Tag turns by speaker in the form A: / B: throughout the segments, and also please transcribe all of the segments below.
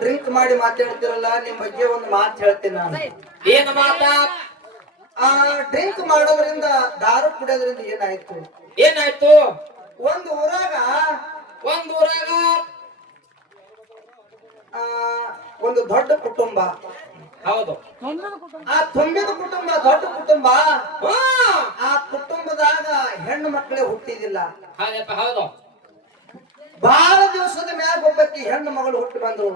A: Drink ಮಾಡಿ ಮಾತಾಡ್ತಿರಲ್ಲ ನಿಮ್ ಬಗ್ಗೆ ಒಂದು ಮಾತು ಹೇಳ್ತೀನಿ ನಾನು.
B: ಏನು ಮಾತಾ?
A: ಆ ಡ್ರಿಂಕ್ ಮಾಡೋದ್ರಿಂದ ದಾರು ಕುಡಿಯೋದ್ರಿಂದ ಏನಾಯ್ತು?
B: ಏನಾಯ್ತು?
A: ಒಂದು ಊರಾಗ
B: ಒಂದ್ ಊರಾಗ?
A: ಆ ಒಂದು ದೊಡ್ಡ ಕುಟುಂಬ.
B: ಹೌದು.
A: ಆ ತುಂಬಿದ ಕುಟುಂಬ ದೊಡ್ಡ ಕುಟುಂಬ ಆ ಕುಟುಂಬದಾಗ ಹೆಣ್ಣು ಮಕ್ಕಳೇ ಹುಟ್ಟಿದಿಲ್ಲ.
B: ಹೌದು.
A: ಬಹಳ ದಿವಸದ ಮ್ಯಾಗ ಒಬ್ಬಕ್ಕಿ ಹೆಣ್ಣು ಮಗಳು ಹುಟ್ಟು ಬಂದಳು.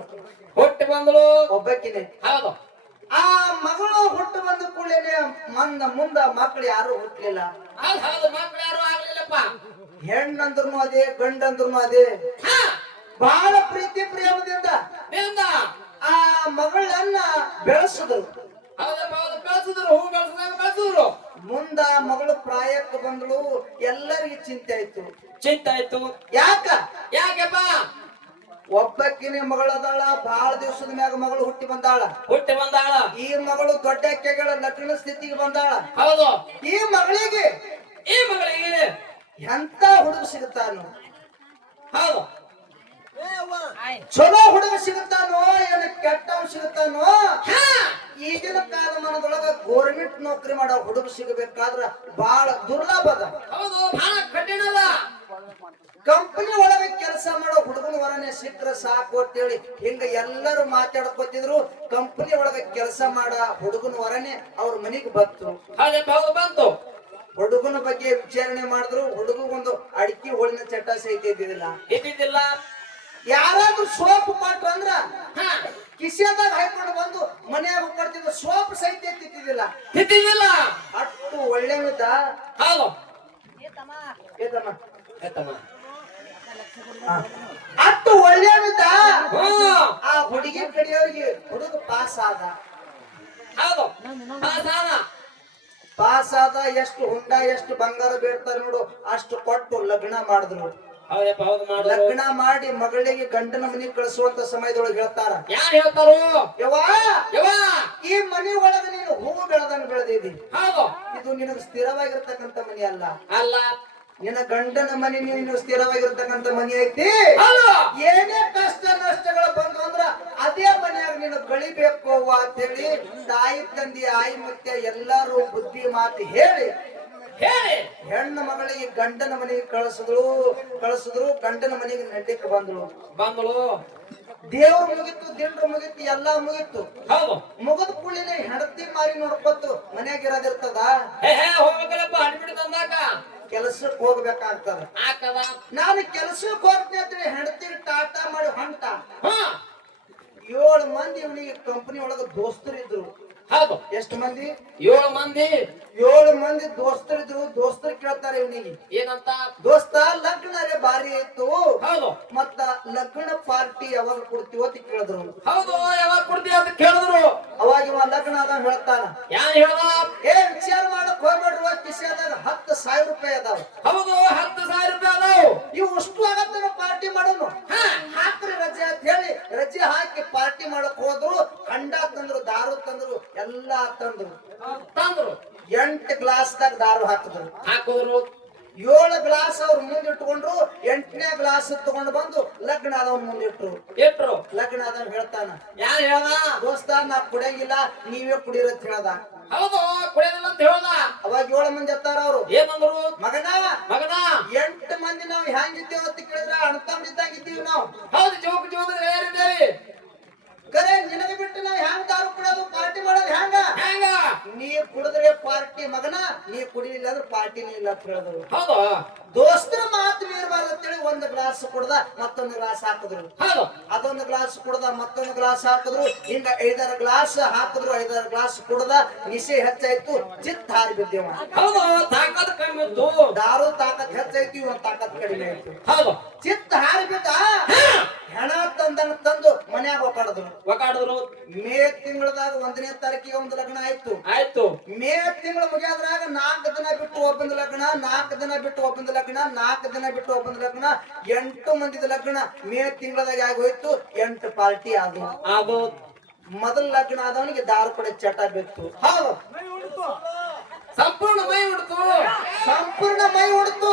B: ಹುಟ್ಟು ಬಂದಳು.
A: ಒಬ್ಬಕ್ಕಿನೇ
B: ಹೌದು.
A: ಆ ಮಗಳು ಹುಟ್ಟು ಬಂದ ಕೂಡಲೇ ಮಂದ ಮುಂದ ಮಕ್ಕಳು ಯಾರು ಹುಟ್ಟಲಿಲ್ಲ
B: ಮಕ್ಳು ಯಾರು ಆಗ್ಲಿಲ್ಲಪ್ಪ.
A: ಹೆಣ್ಣಂದ್ರೂ ಅದೇ ಗಂಡಂದ್ರೂ ಅದೇ. ಬಹಳ ಪ್ರೀತಿ ಪ್ರೇಮದಿಂದ ಆ ಮಗಳನ್ನ ಬೆಳೆಸಿದ್ರು.
B: ಬೆಳೆಸಿದ್ರು. ಹೂ ಬೆಳೆಸಿದಾಗ ಬೆಳೆಸಿದ್ರು.
A: ಮುಂದ ಮಗಳು ಪ್ರಾಯಕ್ಕೆ ಬಂದಳು. ಎಲ್ಲರಿಗೂ ಚಿಂತೆ ಆಯ್ತು.
B: ಚಿಂತೆ ಆಯ್ತು.
A: ಯಾಕ? ಒಬ್ಬಕ್ಕಿನ ಮಗಳದಾಳ ಬಹಳ ದಿವಸದ ಮ್ಯಾಗ ಮಗಳು ಹುಟ್ಟಿ ಬಂದಾಳ.
B: ಹುಟ್ಟಿ ಬಂದಾಳ.
A: ಈ ಮಗಳು ದೊಡ್ಡ ಅಕ್ಕೆಗಳ ಲಗ್ನ ಸ್ಥಿತಿಗೆ ಬಂದಾಳ.
B: ಹೌದು.
A: ಈ ಮಗಳಿಗೆ
B: ಈ ಮಗಳಿಗೆ
A: ಎಂತ ಹುಡುಗ ಸಿಗುತ್ತಾನು?
B: ಹೌದು.
A: ಚಲೋ ಹುಡುಗ ಸಿಗುತ್ತಾನೋ ಏನ ಕೆಟ್ಟವ್ ಸಿಗುತ್ತಾನೋ?
B: ಹಾ.
A: ಈಗಿನ ಕಾಲಮಾನದೊಳಗ ಗೋರ್ಮೆಂಟ್ ನೌಕರಿ ಮಾಡೋ ಹುಡುಗ ಸಿಗಬೇಕಾದ್ರ ಬಹಳ ದುರ್ಲಭ ಅದ.
B: ಹೌದು ಬಹಳ ಕಠಿಣ ಅದ.
A: ಕಂಪನಿ ಒಳಗೆ ಕೆಲಸ ಮಾಡೋ ಹುಡುಗನ ಹೊರನೆ ಸಿಕ್ಕ್ರ ಸಾಕು ಅಂತೇಳಿ ಹಿಂಗ ಎಲ್ಲರೂ ಮಾತಾಡ್ಕೊತಿದ್ರು ಕಂಪನಿ ಒಳಗೆ ಕೆಲಸ ಮಾಡ ಹುಡುಗನ ಹೊರನೆ ಅವ್ರ ಮನೆಗೆ ಬಂತು.
B: ಹಾಗೆ ಬಂತು.
A: ಹುಡುಗನ ಬಗ್ಗೆ ವಿಚಾರಣೆ ಮಾಡಿದ್ರು. ಹುಡುಗಗೊಂದು ಅಡಿಕೆ ಹೋಳಿನ ಚಟ ಸಹಿತ ಇದ್ದಿದ್ದಿಲ್ಲ.
B: ಇದ್ದಿದ್ದಿಲ್ಲ.
A: ಯಾರಾದ್ರೂ ಸೋಪ್ ಕೊಟ್ರ ಅಂದ್ರ
B: ಹಾ.
A: ಕಿಸೆದಾಗ ಹಾಕೊಂಡು ಬಂದು ಮನೆಯಾಗ ಕೊಡ್ತಿದ್ರು ಸೋಪ್ ಸಹಿತ
B: ಇದ್ದಿದ್ದಿಲ್ಲ.
A: ಅಷ್ಟು ಒಳ್ಳೆವಿದ್ದ
B: ಹೌದು
A: ಏತಮ್ಮ?
B: ಏತಮ್ಮ?
A: ಆ. ಅಷ್ಟು ಒಳ್ಳೆವಿದ್ದ ಆ ಹುಡುಗಿ ಕಡೆಯವ್ರಿಗೆ ಹುಡುಗ ಪಾಸ್ ಆದ.
B: ಹೌದು. ಪಾಸ್ ಆದ.
A: ಪಾಸ್ ಆದ ಎಷ್ಟು ಹುಂಡ ಎಷ್ಟು ಬಂಗಾರ ಬೇಡ್ತಾರ ನೋಡು. ಅಷ್ಟು ಕೊಟ್ಟು ಲಗ್ನ ಮಾಡಿದ್ರು
B: ನೋಡು.
A: ಲಗ್ನ ಮಾಡಿ ಮಗಳಿಗೆ ಗಂಡನ ಮನೆ ಕಳಿಸುವಂತ ಸಮಯದೊಳಗೆ ಹೇಳ್ತಾರ.
B: ಯಾರು ಹೇಳ್ತಾರು?
A: ಈ ಮನೆ ಒಳಗೆ ನೀನು ಹೂವು ಬೆಳೆದನ್ನು
B: ಬೆಳೆದಿದ್ದೀನಿ
A: ಇದು ನಿನಗೆ ಸ್ಥಿರವಾಗಿರ್ತಕ್ಕಂಥ ಮನೆ ಅಲ್ಲ.
B: ಅಲ್ಲ.
A: ನಿನ್ನ ಗಂಡನ ಮನೆ ನೀನು ಸ್ಥಿರವಾಗಿರ್ತಕ್ಕಂಥ ಮನೆ ಐತಿ? ಏನೇ ಕಷ್ಟ ನಷ್ಟಗಳು ಬಂತು ಅಂದ್ರ ಅದೇ ಮನೆಯಾಗ ನೀನು ಗಳಿಬೇಕು ಅಂತ ಹೇಳಿ ತಾಯಿ ತಂದೆ ಆಯಿ ಮತ್ತೆ ಎಲ್ಲರೂ ಬುದ್ಧಿ ಮಾತು ಹೇಳಿ.
B: ಹೇಳಿ!
A: ಹೆಣ್ಣು ಮಗಳಿಗೆ ಗಂಡನ ಮನೆಗೆ ಕಳಿಸಿದ್ರು ಕಳಿಸಿದ್ರು ಗಂಡನ ಮನೆಗೆ ನಡ್ಲಿಕ್ಕೆ ಬಂದಳು
B: ಬಂದಳು.
A: ದೇವ್ರು ಮುಗಿತ್ತು ದಿಂಡ್ರು ಮುಗಿತ್ತು ಎಲ್ಲಾ ಮುಗಿತ್ತು
B: ಹೌದು.
A: ಮುಗಿದ ಕೂಡಲೇ ಹೆಂಡತಿ ಮಾರಿ ನೋಡ್ಕೊತು ಮನ್ಯಾಗ ಇರೋದಿರ್ತದ
B: ಹೇ ಹೇ ಹೋಗ್ಬೇಕಲ್ಲಪ್ಪ ಅಡ್ಬಿಟ್ಟು ತಂದಾಕ
A: ಕೆಲಸಕ್ಕೆ ಹೋಗ್ಬೇಕಾಗ್ತದ.
B: ಆಕವ
A: ನಾನು ಕೆಲಸಕ್ಕೆ ಹೋಗ್ತೀನಿ ಹೆಂಡತಿಗೆ ಟಾಟಾ ಮಾಡಿ ಹೊಂಟ.
B: ಹಾ.
A: ಏಳು ಮಂದಿ ಇವನಿಗೆ ಕಂಪನಿ ಒಳಗ ದೋಸ್ತರಿದ್ರು
B: ಹೌದು.
A: ಎಷ್ಟು ಮಂದಿ?
B: ಏಳು ಮಂದಿ.
A: ಏಳು ಮಂದಿ ದೋಸ್ತರಿದ್ರು ದೋಸ್ತರು ಕೇಳ್ತಾರೆ ಇವನಿಗೆ.
B: ಏನಂತ?
A: ದೋಸ್ತ ಲಗ್ನ ರೇ ಬಾರಿ ಆಯ್ತು.
B: ಹೌದು.
A: ಮತ್ತ ಲಗ್ನ ಪಾರ್ಟಿ ಯಾವಾಗ ಕೊಡ್ತೀವೋ ಅಂತ ಕೇಳಿದ್ರು.
B: ಹೌದು ಯಾವಾಗ ಕೊಡ್ತೀವಿ ಅಂತ ಕೇಳಿದ್ರು.
A: ಅವಾಗ ಇವ ಲಗ್ನ ಅದ ಹೇಳ್ತಾನ.
B: ಯಾರು ಹೇಳ್ದ?
A: ಏ ವಿಚಾರ ಮಾಡಕ್ ಹೋಗ್ಬೇಡ್ರಿ ಕಿಸಿಯಾದಾಗ ಹತ್ತು ಸಾವಿರ ರೂಪಾಯಿ ಅದಾವ.
B: ಹೌದು ಹತ್ತು ಸಾವಿರ ರೂಪಾಯಿ ಅದಾವ.
A: ಇವು ಅಷ್ಟು ಆಗತ್ತ ಪಾರ್ಟಿ ಮಾಡೋನು.
B: ಹಾ.
A: ಹಾಕ್ರಿ ರಜೆ ಅಂತ ಹೇಳಿ ರಜೆ ಹಾಕಿ ಪಾರ್ಟಿ ಮಾಡಕ್ ಹೋದ್ರು ಅಂಡ ತಂದ್ರು ದಾರು ತಂದ್ರು ಎಲ್ಲಾ ತಂದ್ರು.
B: ತಂದ್ರು.
A: ಎಂಟು ಗ್ಲಾಸ್ದಾಗ ದಾರು ಹಾಕಿದ್ರು.
B: ಹಾಕಿದ್ರು
A: ಏಳು ಗ್ಲಾಸ್ ಅವ್ರ ಮುಂದೆ ಇಟ್ಕೊಂಡ್ರು ಎಂಟನೇ ಗ್ಲಾಸ್ ತಗೊಂಡು ಬಂದು ಲಗ್ನ ಆದವ್ನ ಮುಂದಿಟ್ರು.
B: ಇಟ್ರು.
A: ಲಗ್ನ ಆದವ್ ಹೇಳ್ತಾನ
B: ಯಾರು ಹೇಳ
A: ದೋಸ್ತ ನಾ ಕುಡಿಯಂಗಿಲ್ಲ ನೀವೇ ಕುಡಿರತ್ ಹೇಳ್ದ.
B: ಹೌದು ಕುಡಿಯೋದಿಲ್ಲ ಅಂತ ಹೇಳ್ದ.
A: ಅವಾಗ ಏಳು ಮಂದಿ ಎತ್ತಾರ ಅವ್ರು.
B: ಏನಂದ್ರು
A: ಮಗನ?
B: ಮಗನ?
A: ಎಂಟು ಮಂದಿ ನಾವು ಹೆಂಗಿದ್ದೇವೆ ಅಂತ ಕೇಳಿದ್ರ ಅಣ್ತಂದಿದ್ದಾಗಿದ್ದೀವಿ ನಾವು.
B: ಹೌದು ಜೋಕ್ ಜೋಕ್ ಯಾರಿದ್ದೇವೆ
A: ಕರೆ ನಿನಗೆ ಬಿಟ್ಟು ನಾವು ಹ್ಯಾಂಗ ದಾರು ಕುಡಿಯೋದು? ಪಾರ್ಟಿ ಮಾಡೋದು ಹ್ಯಾಂಗ?
B: ಹ್ಯಾಂಗ?
A: ನೀ ಕುಡಿದ್ರೆ ಪಾರ್ಟಿ ಮಗನ ನೀ ಕುಡಿಲಿಲ್ಲ ಅಂದ್ರೆ ಪಾರ್ಟಿನೇ ಇಲ್ಲ ಅಂತ ಹೇಳಿದ್ರು.
B: ಹೌದು.
A: ದೋಸ್ತರ ಮಾತು ಮೀರಬಾರ್ದು ಅಂತೇಳಿ ಒಂದು ಗ್ಲಾಸ್ ಕುಡ್ದ ಮತ್ತೊಂದು ಗ್ಲಾಸ್ ಹಾಕಿದ್ರು.
B: ಹೌದು.
A: ಅದೊಂದು ಗ್ಲಾಸ್ ಕುಡ್ದ ಮತ್ತೊಂದು ಗ್ಲಾಸ್ ಹಾಕಿದ್ರು. ಹಿಂಗ ಐದಾರು ಗ್ಲಾಸ್ ಹಾಕಿದ್ರು ಐದಾರು ಗ್ಲಾಸ್ ಕುಡ್ದ ನಿಶೆ ಹೆಚ್ಚಾಯ್ತು ಚಿತ್ ಹಾರಿ ಬಿದ್ದೇವ.
B: ಹೌದು ತಾಕತ್
A: ದಾರು ತಾಕತ್ ಹೆಚ್ಚಾಯ್ತು ಇವನ್ ತಾಕತ್ ಕಡಿಮೆ ಆಯ್ತು.
B: ಹೌದು.
A: ಚಿತ್ ಹಾರಿ ಬಿದ್ದ ಹೆಣ ತಂದಂಗ ತಂದು ಮನ್ಯಾಗ ಒಕ್ಕಾಡಿದ್ರು.
B: ಒಕಾಡದ್ರು
A: ಮೇ ತಿಂಗಳದಾಗ ಒಂದನೇ ತಾರೀಕಿಗೆ ಒಂದು ಲಗ್ನ ಆಯ್ತು.
B: ಆಯ್ತು.
A: ಮೇ ತಿಂಗಳ ಮುಗಿಯೋದ್ರಾಗ ನಾಲ್ಕು ದಿನ ಬಿಟ್ಟು ಒಬ್ಬಂದ ಲಗ್ನ ನಾಲ್ಕು ದಿನ ಬಿಟ್ಟು ಒಬ್ಬಂದ ಲಗ್ನ ನಾಲ್ಕು ದಿನ ಬಿಟ್ಟು ಒಬ್ಬಂದ ಲಗ್ನ ಎಂಟು ಮಂದಿದ ಲಗ್ನ ಮೇ ತಿಂಗಳದಾಗ ಆಗೋಯ್ತು ಎಂಟು ಪಾರ್ಟಿ ಆದವು.
B: ಅದು
A: ಮೊದಲ ಲಗ್ನ ಆದವನಿಗೆ ದಾರು ಕಡೆ ಚಟ ಬಿತ್ತು. ಹೌದು.
B: ಸಂಪೂರ್ಣ ಮೈ ಉಡ್ತು.
A: ಸಂಪೂರ್ಣ ಮೈ ಹೊಡ್ತು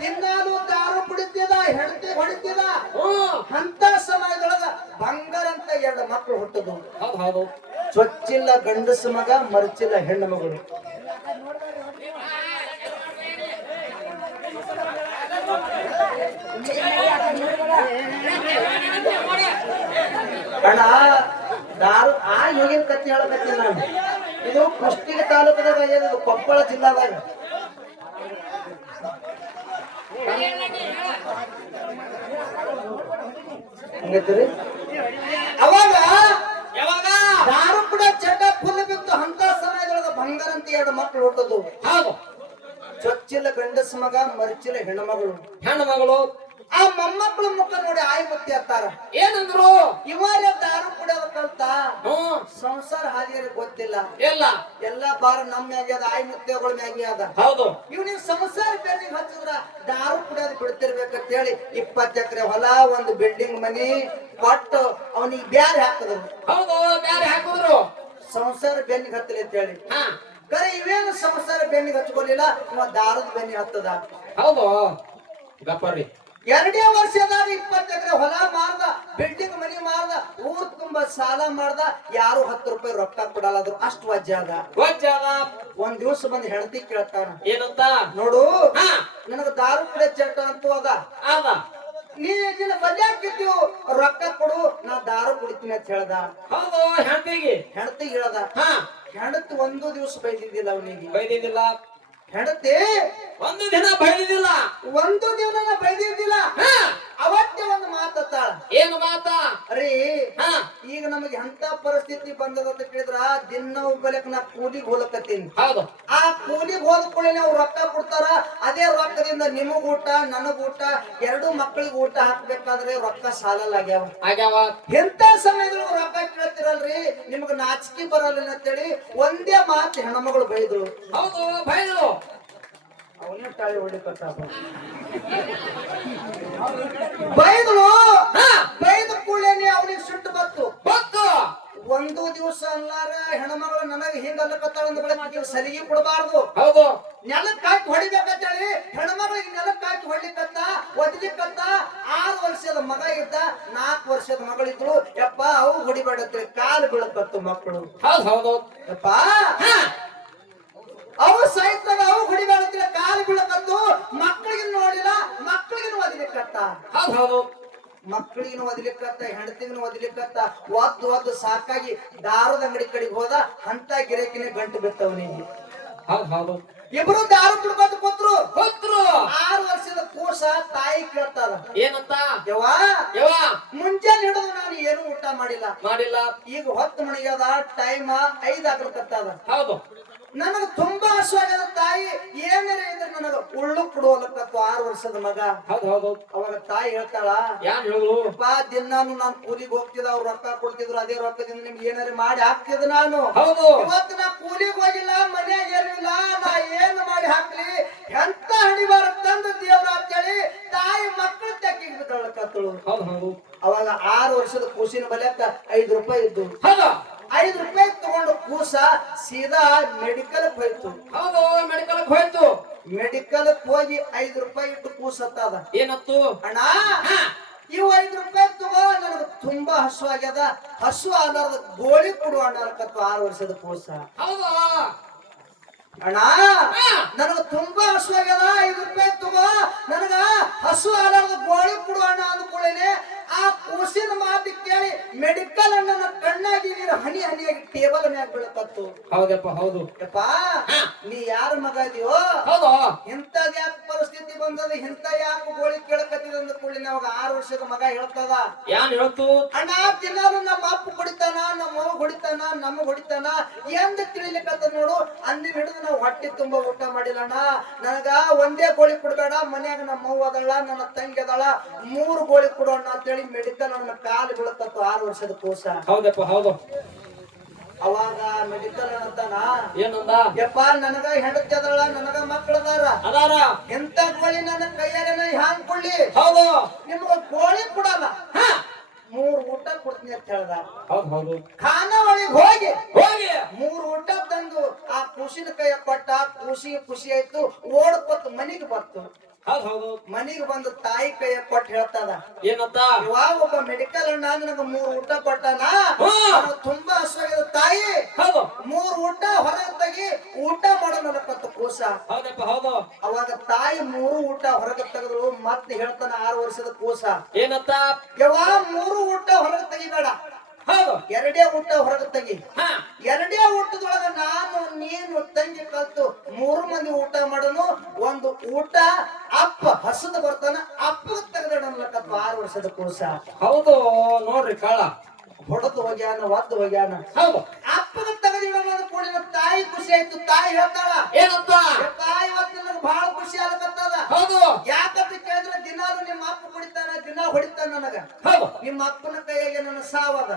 A: ದಿನಾಲು ದಾರು ಕುಡಿತಿದ ಹೆಂಡತಿ ಹೊಡಿತಿದ ಅಂತ ಸಮಯದೊಳಗ ಬಂಗಾರ ಅಂತ ಎರಡು ಮಕ್ಕಳು ಹುಟ್ಟದು
B: ಹೌದು
A: ಚೊಚ್ಚಿಲ್ಲ ಗಂಡಸ ಮಗ ಮರ್ಚಿಲ್ಲ ಹೆಣ್ಣು ಮಗಳು. ಅಣ್ಣ ದಾರು ಆ ಯೋಗಿನ ಕತ್ತಿ ಹೇಳಕತ್ತೀನಿ ನಾನು. ಇದು ಕುಷ್ಟಿಗೆ ತಾಲೂಕದಾಗ ಏನಿದು ಕೊಪ್ಪಳ ಜಿಲ್ಲಾದಾಗ. ಅವಾಗ
B: ಯಾವಾಗ?
A: ಯಾರು ಕೂಡ ಚಟ ಫುಲ್ ಬಿತ್ತು ಅಂತ ಸಮಯದೊಳಗ ಬಂಗಾರ ಅಂತ ಎರಡು ಮಕ್ಕಳು ಹುಟ್ಟದು
B: ಹೌದು
A: ಚೊಚ್ಚಿಲ್ಲ ಗಂಡಸ ಮಗ ಮರ್ಚಿಲ್ಲ ಹೆಣ್ಮಗಳು.
B: ಹೆಣ್ಣು ಮಗಳು
A: ಆ ಮೊಮ್ಮಕ್ಕಳ ಮುಖ ನೋಡಿ ಆಯಿ ಮುತ್ತಿ ಅತ್ತಾರ
B: ಏನಂದ್ರು?
A: ಇವರೇ ದಾರು
B: ಕುಡಿಯೋದಕ್ಕಂತ
A: ಸಂಸಾರ ಹಾದಿಯರಿಗೆ ಗೊತ್ತಿಲ್ಲ.
B: ಎಲ್ಲ
A: ಎಲ್ಲ ಬಾರ ನಮ್ಮ ಮ್ಯಾಗೆ ಅದ ಆಯಿ ಮುತ್ತೆಗಳ ಮ್ಯಾಗೆ ಅದ.
B: ಹೌದು.
A: ಇವ್ನಿಗೆ ಸಂಸಾರ ಬೆನ್ನಿಗೆ ಹಚ್ಚಿದ್ರ ದಾರು ಕುಡಿಯೋದು ಬಿಡ್ತಿರ್ಬೇಕಂತ ಹೇಳಿ ಇಪ್ಪತ್ತು ಎಕರೆ ಹೊಲ ಒಂದು ಬಿಲ್ಡಿಂಗ್ ಮನಿ ಕೊಟ್ಟು ಅವನಿಗೆ ಬ್ಯಾರೆ ಹಾಕಿದ್ರು.
B: ಹೌದು ಬ್ಯಾರೆ ಹಾಕಿದ್ರು.
A: ಸಂಸಾರ ಬೆನ್ನಿಗೆ ಹತ್ತಲಿ ಅಂತ ಹೇಳಿ
B: ಹಾ.
A: ಕರೆ ಇವೇನು ಸಂಸಾರ ಬೆನ್ನಿಗೆ ಹಚ್ಕೊಲಿಲ್ಲ ಇವ ದಾರದ ಬೆನ್ನಿ ಹತ್ತದ.
B: ಹೌದು. ಗಪ್ಪರಿ
A: ಎರಡೇ ವರ್ಷದಾಗ ಇಪ್ಪತ್ತು ಎಕರೆ ಹೊಲ ಮಾರ್ದ ಬಿಲ್ಡಿಂಗ್ ಮನಿ ಮಾರ್ದ ಊರ್ ತುಂಬ ಸಾಲ ಮಾರ್ದ ಯಾರು ಹತ್ತು ರೂಪಾಯಿ ರೊಕ್ಕ ಕೊಡಲ್ಲ ಅಷ್ಟು ವಜ್ಜೆ ಅದ
B: ವಜ್ಜಾದ
A: ಒಂದ್ ದಿವಸ ಬಂದ್ ಹೆಂಡತಿ ಕೇಳ್ತಾನ
B: ಏನಂತ?
A: ನೋಡು
B: ಹಾ.
A: ನನಗ ದಾರು ಕೂಡ ಚಟ ಅಂತೂ ಅದ.
B: ಅದ.
A: ನೀ ನಿನ್ನ ರೊಕ್ಕ ಕೊಡು ನಾ ದಾರು ಕುಡಿತೀನಿ ಅಂತ ಹೇಳ್ದ.
B: ಹೌದು ಹೆಂಡತಿಗೆ.
A: ಹೆಂಡತಿ ಹೇಳ್ದ.
B: ಹಾ.
A: ಹೆಂಡತಿ ಒಂದು ದಿವಸ ಬೈದಿದ್ದಿಲ್ಲ ಅವನಿಗೆ.
B: ಬೈದಿದ್ದಿಲ್ಲ.
A: ಹೆಂಡತಿ
B: ಒಂದು ದಿನ ಬೈದಿದ್ದಿಲ್ಲ.
A: ಒಂದು ದಿನ ಬೈದಿದ್ದಿಲ್ಲ?
B: ಹಾ.
A: ಅವತ್ತೇ ಒಂದು ಮಾತಾಳ
B: ಏನು ಮಾತ?
A: ರೀ
B: ಹಾ.
A: ಈಗ ನಮಗೆ ಅಂತ ಪರಿಸ್ಥಿತಿ ಬಂದದ ಅಂತ ಕೇಳಿದ್ರ ದಿನ ಬೆಳಕ್ ನಾ ಕೂಲಿಗೆ ಹೋಲಕತ್ತೀನಿ.
B: ಹೌದು.
A: ಆ ಕೂಲಿಗೆ ಹೋದ ಕೂಡಲೇ ಅವ್ರು ರೊಕ್ಕ ಕೊಡ್ತಾರ ಅದೇ ರೊಕ್ಕದಿಂದ ನಿಮಗ್ ಊಟ ನನಗ್ ಊಟ ಎರಡು ಮಕ್ಕಳಿಗೆ ಊಟ ಹಾಕ್ಬೇಕಾದ್ರೆ ರೊಕ್ಕ ಸಾಲಲ್ಲ
B: ಆಗ್ಯಾವ. ಆಗ್ಯಾವ.
A: ಎಂತ ಸಮಯದಲ್ಲಿ ರೊಕ್ಕ ಕೇಳ್ತಿರಲ್ರಿ? ನಿಮ್ಗ ನಾಚಿಕೆ ಬರಲ್ಲ ಅಂತೇಳಿ ಒಂದೇ ಮಾತು ಹೆಣ್ಮಗಳು ಬೈದ್ರು.
B: ಹೌದು ಬೈದ್ರು. ಹಾ
A: ಬೈದ ಕೂಡಲೇ ಅವನಿಗೆ ಸಿಟ್ಟು ಬತ್ತು
B: ಬತ್ತು
A: ಒಂದು ದಿವಸ ಅಲ್ಲಾರ ಹೆಣ್ಮಗಳು ನನಗೆ ಹಿಂಗ ಅಲ್ಲಕತ್ತಾಳ ಅಂದ ಬಳಿಕ ಸಲಿಗೆ ಕೊಡಬಾರ್ದು.
B: ಹೌದು.
A: ನೆಲಕ್ ಹಾಕಿ ಹೊಡಿಬೇಕಂತೇಳಿ ಹೆಣ್ಮಗಳಿಗೆ ನೆಲಕ್ ಹಾಕಿ ಹೊಡಿಲಿಕ್ಕತ್ತ ಒದಲಿಕ್ಕತ್ತ ಆರು ವರ್ಷದ ಮಗ ಇದ್ದ ನಾಲ್ಕ್ ವರ್ಷದ ಮಗಳಿದ್ರು ಯಪ್ಪ ಅವು ಹೊಡಿಬೇಡತ್ರಿ ಕಾಲು ಬೀಳಕತ್ತು ಮಕ್ಕಳು.
B: ಹೌದು ಹೌದು.
A: ಯಪ್ಪ.
B: ಹಾ.
A: ಅವು ಸಹಿತಾಗ ಅವು ಹೊಡಿಬಾರ ಕಾಲು ಬೀಳಕಂದು ಮಕ್ಕಳಿಗೆ ನೋಡಿಲ್ಲ ಮಕ್ಕಳಿಗೆ ಒದಿಲಿಕ್ಕತ್ತ
B: ಹೌದು
A: ಮಕ್ಕಳಿಗೂ ಒದಲಿಕ್ಕತ್ತ ಹೆಂಡತಿಗೂ ಒದಲಿಕ್ಕತ್ತ ಒದ್ದು ಒದ್ದು ಸಾಕಾಗಿ ದಾರದ ಅಂಗಡಿ ಕಡೆಗೆ ಹೋದ ಅಂತ ಗಿರಕಿನೇ ಗಂಟು ಬಿತ್ತವನಿಗೆ
B: ಹೌದು ಹೌದು.
A: ಇಬ್ರು ದಾರು ಕುಡ್ಕೋತ ಕೂತ್ರು.
B: ಕೂತ್ರು.
A: ಆರು ವರ್ಷದ ಕೂಸ ತಾಯಿ ಕೇಳ್ತಾರ.
B: ಏನಂತ?
A: ಯವ್ವ
B: ಯವ್ವ.
A: ಮುಂಜಾನೆ ಹಿಡಿದು ನಾನು ಏನು ಊಟ ಮಾಡಿಲ್ಲ.
B: ಮಾಡಿಲ್ಲ.
A: ಈಗ ಹೊತ್ತು ಮಣಿಗದ ಟೈಮ್ ಐದ್ ಆಗ್ಲಿಕತ್ತದ
B: ಹೌದು.
A: ನನಗ ತುಂಬಾ ಹಸುವಾಗದ ತಾಯಿ ಏನಾರ ಇದ್ರೆ ನನಗ ಉಳ್ಳು ಕೊಡುವಲಕತ್ತು ಆರು ವರ್ಷದ ಮಗ.
B: ಹೌದು ಹೌದು
A: ಅವಾಗ ತಾಯಿ ಹೇಳ್ತಾಳ
B: ಯಾನ್ ಹೇಳು?
A: ಅಪ್ಪ ದಿನಾನು ನಾನು ಕೂಲಿಗೆ ಹೋಗ್ತಿದ್ದ ಅವ್ರು ರೊಕ್ಕ ಕೊಡ್ತಿದ್ರು ಅದೇ ರೊಕ್ಕದಿಂದ ನಿಮ್ಗೆ ಏನಾರ ಮಾಡಿ ಹಾಕ್ತಿದ್ ನಾನು.
B: ಹೌದು.
A: ಇವತ್ತು ನಾ ಕೂಲಿಗೆ ಹೋಗಿಲ್ಲ ಮನ್ಯಾಗ ಏನಿಲ್ಲ ನಾ ಏನು ಮಾಡಿ ಹಾಕ್ಲಿ? ಎಂತ ಹಣಿ ತಂದ ದೇವ್ರ ಅಂತೇಳಿ ತಾಯಿ ಮಕ್ಕಳು ತೆಕ್ಕಿಗೆ ಕತ್ತಳು
B: ಹೌದು ಹೌದು.
A: ಅವಾಗ ಆರು ವರ್ಷದ ಕೂಸಿನ ಬಲ್ಯಕ್ಕ ಐದು ರೂಪಾಯಿ ಇದ್ದು.
B: ಹೌದಾ?
A: ಐದು ರೂಪಾಯಿ ತಗೊಂಡು ಕೂಸ ಸೀದಾ ಮೆಡಿಕಲ್ ಹೋಯ್ತು.
B: ಹೌದು ಮೆಡಿಕಲ್ ಹೋಯ್ತು.
A: ಮೆಡಿಕಲ್ ಹೋಗಿ ಐದು ರೂಪಾಯಿ ಇಟ್ಟು ಕೂಸತ್ತದ.
B: ಏನತ್ತು?
A: ಅಣ್ಣ ಇವು ಐದು ರೂಪಾಯಿ ತಗೋ ನನಗೆ ತುಂಬಾ ಹಸು ಆಗ್ಯದ. ಹಸು ಆಧಾರದ ಗೋಳಿ ಕೊಡು ಅಣ್ಣ ಅನ್ಕತ್ತು ಆರು ವರ್ಷದ ಕೂಸ.
B: ಹೌದು.
A: ಅಣ್ಣ ನನಗ ತುಂಬಾ ಹಸು ಆಗ್ಯದ. ಐದು ರೂಪಾಯಿ ತಗೋ ನನಗ ಹಸು ಆಧಾರದ ಗೋಳಿ ಕೊಡು ಅಣ್ಣ ಅಂದ್ಕೊಳ್ಳೇನೆ ಆ ಕೂಸಿನ ಮಾತು ಕೇಳಿ ಮೆಡಿಕಲ್ ಅಣ್ಣನ ಕಣ್ಣಾಗಿ ನೀರು ಹನಿ ಹನಿಯಾಗಿ ಟೇಬಲ್ ಬೀಳಕತ್ತು
B: ಹೌದಪ್ಪ ಹೌದು.
A: ಯಪ್ಪ ನೀ ಯಾರ ಮಗ ಇದೆಯೋ?
B: ಹೌದು.
A: ಇಂಥದ್ ಯಾಕೆ ಪರಿಸ್ಥಿತಿ ಬಂದದ ಇಂತ ಯಾಕೆ ಗೋಳಿ ಕೇಳಕತ್ತಿದ ಅಂದ ಕೂಡಲೇ ನಾವ ಆರು ವರ್ಷದ ಮಗ ಹೇಳ್ತದ.
B: ಯಾನ್ ಹೇಳ್ತು?
A: ಅಣ್ಣ ದಿನಾಲು ನಮ್ಮ ಅಪ್ಪ ಕುಡಿತಾನ ನಮ್ಮ ಅವ್ವ ಹೊಡಿತಾನ ನಮ್ಮ ಹೊಡಿತಾನ ಎಂದ ತಿಳಿಲಿಕ್ಕತ್ತ ನೋಡು? ಅಂದಿನ ಹಿಡಿದು ನಾವು ಹೊಟ್ಟೆ ತುಂಬಾ ಊಟ ಮಾಡಿಲ್ಲ ಅಣ್ಣ. ನನಗ ಒಂದೇ ಗೋಳಿ ಕೊಡ್ಬೇಡ ಮನ್ಯಾಗ ನಮ್ಮ ಅವ್ವ ಅದಳ ನನ್ನ ತಂಗಿ ಅದಳ ಮೂರು ಗೋಳಿ ಕೊಡೋಣ ಅಂತ ಅಂತೇಳಿ ಮೆಡಿಕಲ್ ನನ್ನ ಕಾಲು ಬೀಳಕತ್ತು ಆರು ವರ್ಷದ ಕೋಸ
B: ಹೌದಪ್ಪ ಹೌದು.
A: ಅವಾಗ ಮೆಡಿಕಲ್ ಅಂತಾನ
B: ಏನಂದ?
A: ಯಪ್ಪ ನನಗ ಹೆಂಡತಿ ಅದಳ ನನಗ ಮಕ್ಕಳದಾರ
B: ಅದಾರ.
A: ಎಂತ ಕೋಳಿ ನನ್ನ ಕೈಯಾಗ ಹ್ಯಾಂಗ್ ಕೊಡ್ಲಿ?
B: ಹೌದು.
A: ನಿಮ್ಗ ಕೋಳಿ ಕೊಡಲ್ಲ.
B: ಹಾ.
A: ಮೂರ್ ಊಟ ಕೊಡ್ತೀನಿ ಅಂತ ಹೇಳ್ದ.
B: ಹೌದು ಹೌದು.
A: ಒಳಗೆ ಹೋಗಿ.
B: ಹೋಗಿ.
A: ಮೂರ್ ಊಟ ತಂದು ಆ ಖುಷಿನ ಕೈ ಕೊಟ್ಟ ಖುಷಿ ಖುಷಿ ಆಯ್ತು ಓಡ್ಕೊತ್ ಮನಿಗೆ ಬಂತು.
B: ಹೌದ್ ಹೌದು
A: ಮನಿಗೆ ಬಂದು ತಾಯಿ ಕೈಯ ಕೊಟ್ಟು ಹೇಳ್ತದ
B: ಏನಂತ?
A: ಇವಾಗ ಒಬ್ಬ ಮೆಡಿಕಲ್ ಅಣ್ಣ ನನಗ ಮೂರು ಊಟ ಕೊಟ್ಟಾನ. ಅವ್ನು ತುಂಬಾ ಹಸುವಾಗಿದೆ ತಾಯಿ.
B: ಹೌದು.
A: ಮೂರು ಊಟ ಹೊರ ತೆಗಿ ಊಟ ಮಾಡೋಣ ಕೂಸ.
B: ಹೌದಪ್ಪ ಹೌದು.
A: ಅವಾಗ ತಾಯಿ ಮೂರು ಊಟ ಹೊರಗೆ ತೆಗೆದ್ರು ಮತ್ತೆ ಹೇಳ್ತಾನ ಆರು ವರ್ಷದ ಕೂಸ.
B: ಏನಂತ?
A: ಯಾವ ಮೂರು ಊಟ ಹೊರಗೆ ತೆಗಿಬೇಡ.
B: ಹೌದು.
A: ಎರಡೇ ಊಟ ಹೊರಗೆ ತೆಗಿ.
B: ಹಾ.
A: ಎರಡೇ ಊಟದೊಳಗ ನಾನು ನೀನು ತಂಗಿ ಕಲ್ತು ಮೂರು ಮಂದಿ ಊಟ ಮಾಡನು ಒಂದು ಊಟ ಅಪ್ಪ ಹಸದ ಬರ್ತಾನ ಅಪ್ಪ ತೆಗೆದಿಡಲಕ್ಕಪ್ಪ ಆರು ವರ್ಷದ ಕೂಸ
B: ಹೌದು ನೋಡ್ರಿ ಕಾಳ.
A: ಹೊಡೆದು ಹೋಗ್ಯಾನ ಒದ್ದು ಹೋಗ್ಯಾನ.
B: ಹೌದು.
A: ಅಪ್ಪಗ ತೆಗೆದಿಡೋದ ಕೂಡ ತಾಯಿ ಖುಷಿ ಆಯ್ತು. ತಾಯಿ ಹೇಳ್ತಾಳ
B: ಏನಪ್ಪ?
A: ತಾಯಿ ಇವತ್ತು ನನಗೆ ಬಹಳ ಖುಷಿ ಆಗತ್ತದ
B: ಹೌದು.
A: ಯಾಕಂತ ದಿನ ನನಗ. ನಿಮ್ಮ ಅಪ್ಪನ ಕೈಯಾಗೆ ನನ್ನ ಸಾವದ.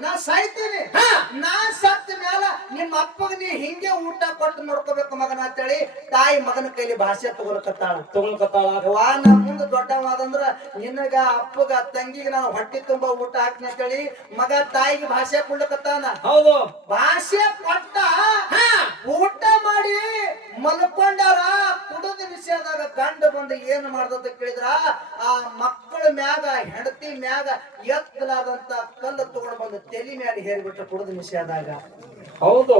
A: ನಾ ಸಾಯ್ತೇನೆ.
B: ಹಾ.
A: ನಾ ಸತ್ತ ಮ್ಯಾಲ ನಿಮ್ಮ ಅಪ್ಪಗ ನೀ ಹಿಂಗೆ ಊಟ ಕೊಟ್ಟು ನೋಡ್ಕೋಬೇಕು ಮಗನ ಅಂತೇಳಿ ತಾಯಿ ಮಗನ ಕೈಲಿ ಭಾಷೆ ತಗೊಳಕತ್ತಾಳ
B: ತಗೊಳ್ಕತ್ತಾಳ
A: ವಾ ನಾ ಮುಂದೆ ದೊಡ್ಡವಾದಂದ್ರ ನಿನಗ ಅಪ್ಪಗ ತಂಗಿಗೆ ನಾನು ಹೊಟ್ಟಿ ತುಂಬಾ ಊಟ ಹಾಕ್ತೀನಿ ಅಂತೇಳಿ ಮಗ ತಾಯಿಗೆ ಭಾಷೆ ಕೊಡ್ಲಕತ್ತಾನ.
B: ಹೌದು.
A: ಭಾಷೆ ಕೊಟ್ಟ
B: ಹಾ.
A: ಊಟ ಮಾಡಿ ಮಲ್ಕೊಂಡಾರ ಕುಡದ ವಿಷಯದಾಗ ಗಂಡ ಬಂದು ಏನ್ ಮಾಡ್ದಂತ ಕೇಳಿದ್ರ ಆ ಮಕ್ಕಳ ಮ್ಯಾಗ ಹೆಂಡತಿ ಮ್ಯಾಗ ಎತ್ತಲಾದಂತ ಕಲ್ಲು ತಗೊಂಡು ಬಂದು ತೆಲಿ ಮ್ಯಾಗ ಹೇರಿಬಿಟ್ಟು ಕುಡದ ವಿಷಯದಾಗ
B: ಹೌದು.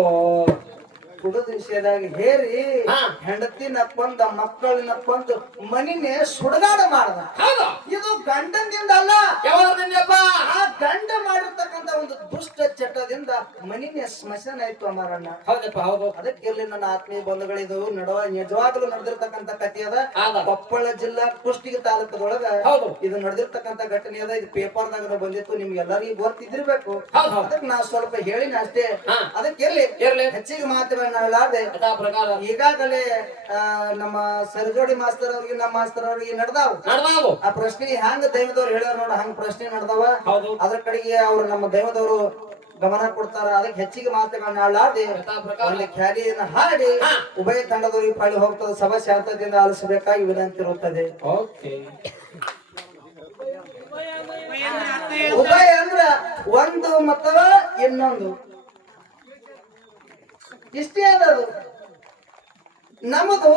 A: ಕುಡದ ವಿಷಯದಾಗ ಹೇರಿ
B: ಹೆಂಡತಿನ
A: ಹೆಂಡತಿ ನಪ್ಪಂದ ಮಕ್ಕಳನ್ನ ಕೊಂದು ಮನಿನೇ ಸುಡಗಾಡ ಮಾಡ್ದ. ಇದು ಗಂಡನಿಂದ ಅಲ್ಲ.
B: ಗಂಡ
A: ಆ ಗಂಡ ಮಾಡಿರ್ತಕ್ಕಂತ ಒಂದು ದುಷ್ಟ ಚಟದಿಂದ ಮನಿನ ಸ್ಮಶಾನ ಆಯ್ತು ಅಮಾರಣ್ಣ.
B: ಹೌದಪ್ಪ ಹೌದು
A: ಅದಕ್ಕೆ ಇಲ್ಲಿ ನನ್ನ ಆತ್ಮೀಯ ಬಂಧುಗಳಿದು ನಡುವ ನಿಜವಾಗ್ಲೂ ನಡೆದಿರ್ತಕ್ಕಂತ ಕಥೆ ಅದ. ಕೊಪ್ಪಳ ಜಿಲ್ಲಾ ಕುಷ್ಟಗಿ ತಾಲೂಕದೊಳಗ
B: ಹೌದು.
A: ಇದು ನಡೆದಿರ್ತಕ್ಕಂತ ಘಟನೆ ಅದ. ಇದು ಪೇಪರ್ದಾಗ ಬಂದಿತ್ತು. ನಿಮ್ಗೆ ಎಲ್ಲರಿಗೂ. ಅದಕ್ಕೆ ನಾ ಸ್ವಲ್ಪ ಹೇಳಿನ ಅಷ್ಟೇ. ಅದಕ್ಕೆ ಇರ್ಲಿ.
B: ಇರ್ಲಿ.
A: ಹೆಚ್ಚಿಗೆ ಮಾತುಗಳನ್ನ
B: ಹೇಳಾದೆ
A: ಈಗಾಗಲೇ ನಮ್ಮ ಸರ್ಜೋಡಿ ಮಾಸ್ತರ್ ಅವ್ರಿಗೆ ನಮ್ಮ ಮಾಸ್ತರ್ ಅವ್ರಿಗೆ ನಡೆದಾವ್. ಆ ಪ್ರಶ್ನೆ ಹ್ಯಾಂಗ ದೈವದವ್ರು ಹೇಳ್ಯಾರ ನೋಡ ಹಂಗ ಪ್ರಶ್ನೆ ನಡೆದವ. ಅದ್ರ ಕಡೆಗೆ ಅವ್ರು ನಮ್ಮ ದೈವದವರು ಗಮನ ಕೊಡ್ತಾರ. ಅದಕ್ಕೆ ಹೆಚ್ಚಿಗೆ ಮಾತುಗಳನ್ನ ಆಡಾದೆ
B: ಯಥಾ ಖ್ಯಾತಿಯನ್ನ
A: ಒಂದು ಖ್ಯಾಲಿಯನ್ನು ಹಾಡಿ. ಉಭಯ ತಂಡದವರಿಗೆ ಪಾಳಿ ಹೋಗ್ತದ. ಸಭಾ ಶಾಂತದಿಂದ ಆಲಿಸಬೇಕಾಗಿ ವಿನಂತಿ ಇರುತ್ತದೆ. ಉಭಯ ಅಂದ್ರ ಒಂದು ಮತ್ತ ಇನ್ನೊಂದು. ಇಷ್ಟೇ ಅದದು ನಮ್ಮದು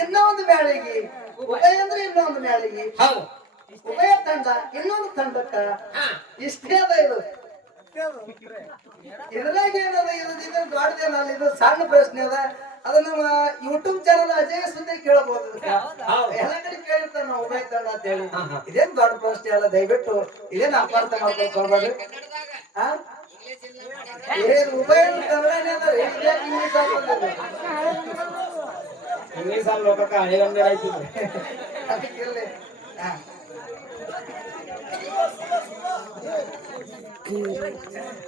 A: ಇನ್ನೊಂದು ಮ್ಯಾಳಿಗೆ ಉಭಯ ಅಂದ್ರೆ ಇನ್ನೊಂದು ಮ್ಯಾಳಿಗೆ
B: ಹೌದು.
A: ಉಭಯ ತಂಡ ಇನ್ನೊಂದು ತಂಡಕ್ಕ. ಇಷ್ಟೇ ಅದ ಇದು. ಇದ್ರಾಗ ಏನದ ಇದು ದೊಡ್ಡದೇನಲ್ಲ ಇದು ಸಣ್ಣ ಪ್ರಶ್ನೆ ಅದ. ಅದು ನಮ್ಮ ಯೂಟ್ಯೂಬ್ ಚಾನಲ್ ಅಜಯ್ ಸುದ್ದಿ ಕೇಳಬಹುದು.
B: ಹೌದು.
A: ಎಲ್ಲ ಕಡೆ ಕೇಳಿರ್ತಾರ ನಾವು ಉಭಯ ತಂಡ ಅಂತ ಹೇಳಿ. ಇದೇನ್ ದೊಡ್ಡ ಪ್ರಶ್ನೆ ಅಲ್ಲ ದಯವಿಟ್ಟು ಇದೇನ್ ಅಪಾರ್ಥ ಮಾಡ್ಕೊಳ್ಬಾರ್ದು ಹಾ ಏನ್ ಉಭಯ ಕನ್ನಡನೇ ಅದ ಇಂಗ್ಲಿಷ್?
B: ಇಂಗ್ಲೀಷ್ ಅಲ್ಲಿ ಲೋಕಕ್ಕೆ ಹಳೆ ಆಯ್ತು.
A: ಅದಕ್ಕೆ Good.